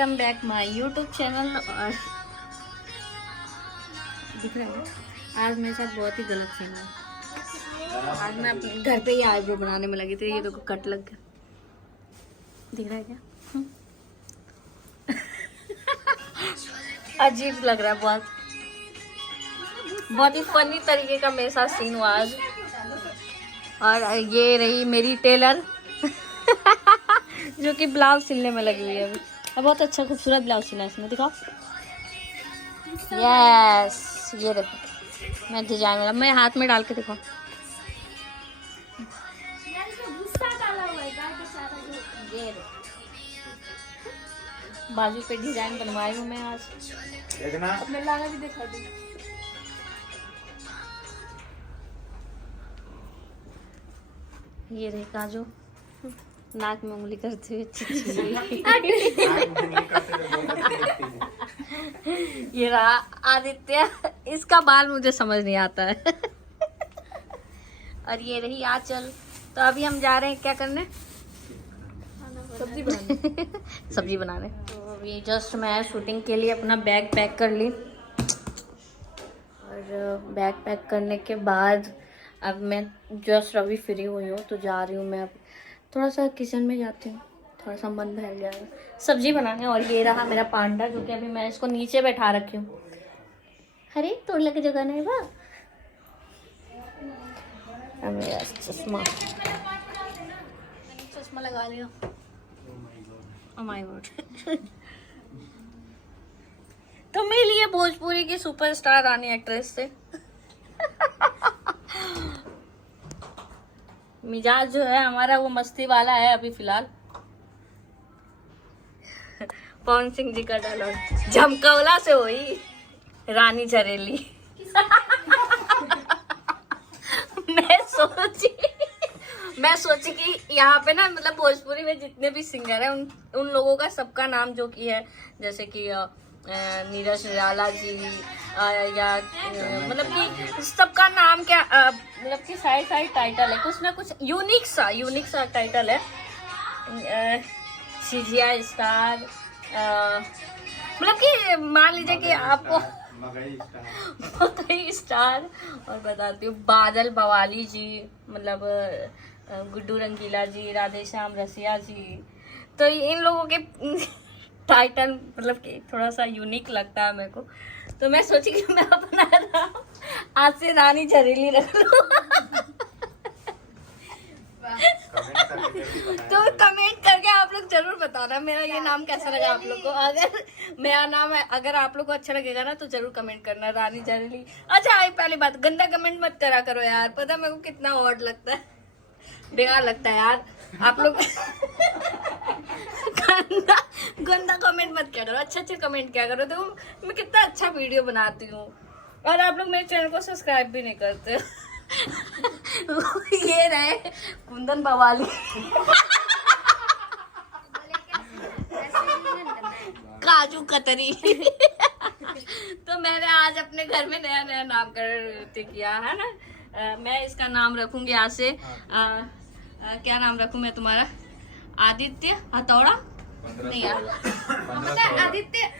Welcome back my YouTube channel. और दिख रहा है आज मेरे साथ बहुत ही गलत सीन है। आज मैं अपने घर पे ही आईब्रो बनाने में लगी थी, ये देखो कट लग गया, दिख रहा है क्या? अजीब लग रहा है, बहुत ही फनी तरीके का मेरे साथ सीन हुआ आज। और ये रही मेरी टेलर जो कि ब्लाउज सिलने में लगी हुई है अभी। और बहुत अच्छा खूबसूरत ब्लाउज सिला है इसमें, दिखाओ। यस, ये देखो मैं डिजाइन वाला, मैं हाथ में डाल के दिखाऊं। ये बाजू पे डिजाइन बनवाई हूँ मैं आज। अपने लाना भी दिखा दूँ। ये रही काजू नाक में उंगली करते हुए ये रहा आदित्य, इसका बाल मुझे समझ नहीं आता है। और ये रही आंचल। तो अभी हम जा रहे हैं क्या करने? सब्जी बनाने। तो अभी जस्ट मैं शूटिंग के लिए अपना बैग पैक कर ली, और बैग पैक करने के बाद अब मैं जस्ट अभी फ्री हुई हूँ, तो जा रही हूँ मैं अब थोड़ा सा किचन में जाती हूँ, थोड़ा सा मन बहल जाएगा सब्जी बनाने। और ये रहा मेरा पांडा, जो कि अभी मैं इसको नीचे बैठा रखी हूँ। अरे तोड़ने की जगह नहीं बा। मेरा चश्मा लगा लिया। Oh my God। तो मिली है भोजपुरी की सुपरस्टार रानी एक्ट्रेस से। मिजाज जो है हमारा वो मस्ती वाला है अभी फिलहाल। पवन सिंह जी का डायलॉग, झमकौला से हुई रानी झरेली। मैं सोची कि यहाँ पे ना मतलब भोजपुरी में जितने भी सिंगर हैं उन लोगों का सबका नाम जो कि है, जैसे कि नीरज निराला जी या मतलब कि सबका नाम क्या मतलब कि साइड टाइटल है, कुछ ना कुछ यूनिक सा टाइटल है। सीजिया स्टार, मतलब कि मान लीजिए कि आपको मगही स्टार। और बताती हूँ बादल बवाली जी, मतलब गुड्डू रंगीला जी, राधे श्याम रसिया जी। तो इन लोगों के टाइटल मतलब कि थोड़ा सा यूनिक लगता है मेरे को, तो मैं सोची कि मैं अपना नाम आज से रानी झरेली रख लूं। तो कमेंट करके आप लोग जरूर बताना मेरा ये नाम कैसा लगा आप लोग को। अगर मेरा नाम है, अगर आप लोग को अच्छा लगेगा ना तो जरूर कमेंट करना रानी झरेली। अच्छा पहली बात, गंदा कमेंट मत करा करो यार, पता मेरे को कितना ऑड लगता है, बेकार लगता है यार आप लोग। गंदा कमेंट मत क्या करो, अच्छे कमेंट क्या करो। देखो मैं कितना अच्छा वीडियो बनाती हूँ और आप लोग मेरे चैनल को सब्सक्राइब भी नहीं करते। ये रहे कुंदन बवाली। काजू कतरी। तो मैंने आज अपने घर में नया नामकरण किया है ना। मैं इसका नाम रखूंगी आज से क्या नाम रखूं मैं तुम्हारा? आदित्य हथौड़ा नहीं यार, पता है आदित्य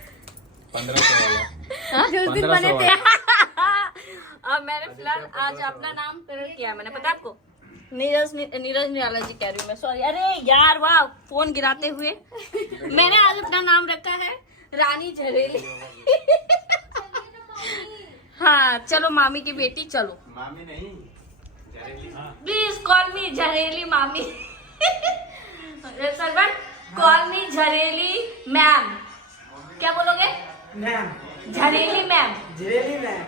15 जिस दिन बने थे। अब मैंने फिलहाल आज अपना नाम किया मैंने, पता आपको? नीरज निराला जी कह रही हूँ मैं, सॉरी। अरे यार वाह, फोन गिराते हुए। मैंने आज अपना नाम रखा है रानी झरेली। हाँ चलो मामी की बेटी, चलो मामी नहीं प्लीज कॉल मी झरेली मामी। सर्वर कॉल मी झरेली मैम। क्या बोलोगे? Ma'am. Jhareli ma'am. Jhareli ma'am.